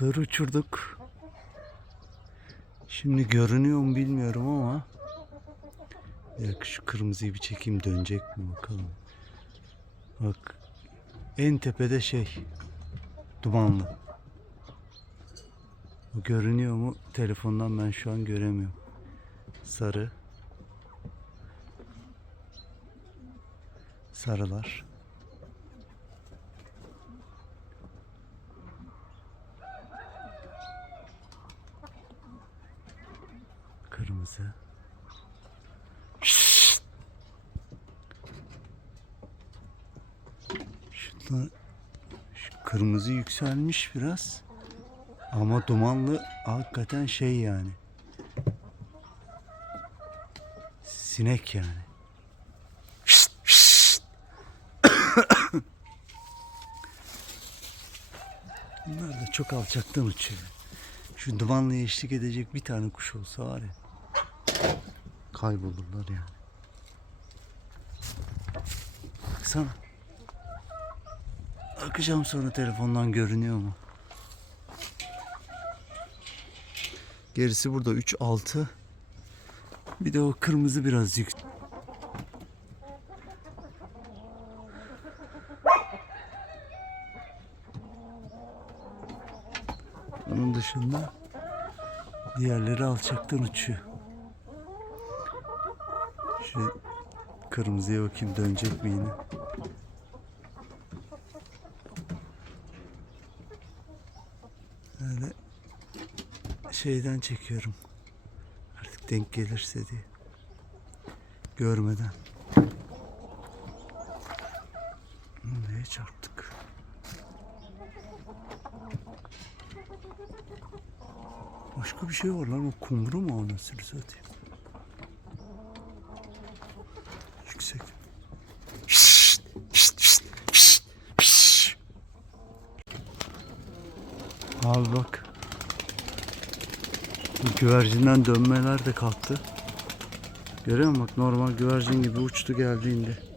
Kuşları uçurduk. Şimdi görünüyor mu bilmiyorum ama bir şu kırmızıyı bir çekeyim dönecek mi bakalım. Bak en tepede şey dumanlı. O görünüyor mu? Telefondan ben şu an göremiyorum. Sarı. Sarılar. Kırmızı. Şunlar şu kırmızı yükselmiş biraz. Ama dumanlı hakikaten şey yani. Sinek yani. Bunlar da çok alçaktan uçuyor. Şu dumanlıya eşlik edecek bir tane kuş olsa var ya. Kaybolurlar yani. Baksana. Bakacağım sonra telefondan görünüyor mu? Gerisi burada 3 6. Bir de o kırmızı biraz yük. Onun dışında diğerleri alçaktan uçuyor. Şu kırmızıya bakayım dönecek mi yine? Öyle şeyden çekiyorum. Artık denk gelirse diye. Görmeden. Neye çarptık? Başka bir şey var lan o kumru mu anasını satayım? Yüksek. Şşt, şşt, şşt, şşt, şşt. Abi bak. Güvercinden dönmeler de kalktı. Görüyor musun bak normal güvercin gibi uçtu geldiğinde.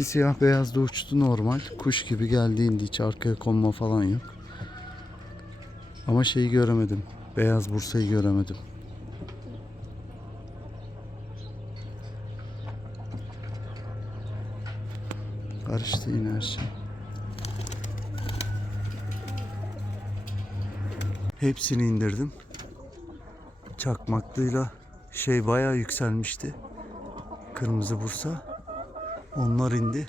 İki siyah beyaz da uçtu normal. Kuş gibi geldiğinde hiç arkaya konma falan yok. Ama şeyi göremedim. Beyaz bursayı göremedim. Karıştı yine her şey. Hepsini indirdim. Çakmaklıyla şey bayağı yükselmişti. Kırmızı bursa. Onlar indi.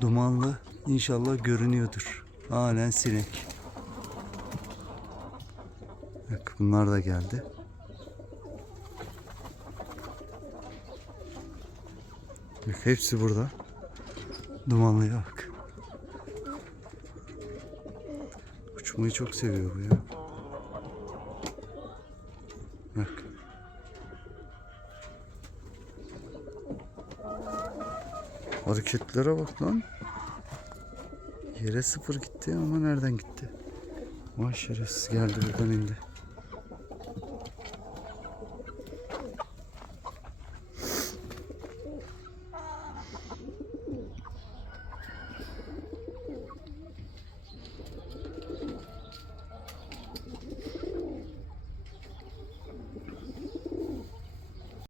Dumanlı inşallah görünüyordur. Halen sinek. Bak bunlar da geldi. Bak hepsi burada. Dumanlıya bak. Uçmayı çok seviyor bu ya. Hareketlere bak lan. Yere sıfır gitti ama nereden gitti? Vay geldi buradan indi.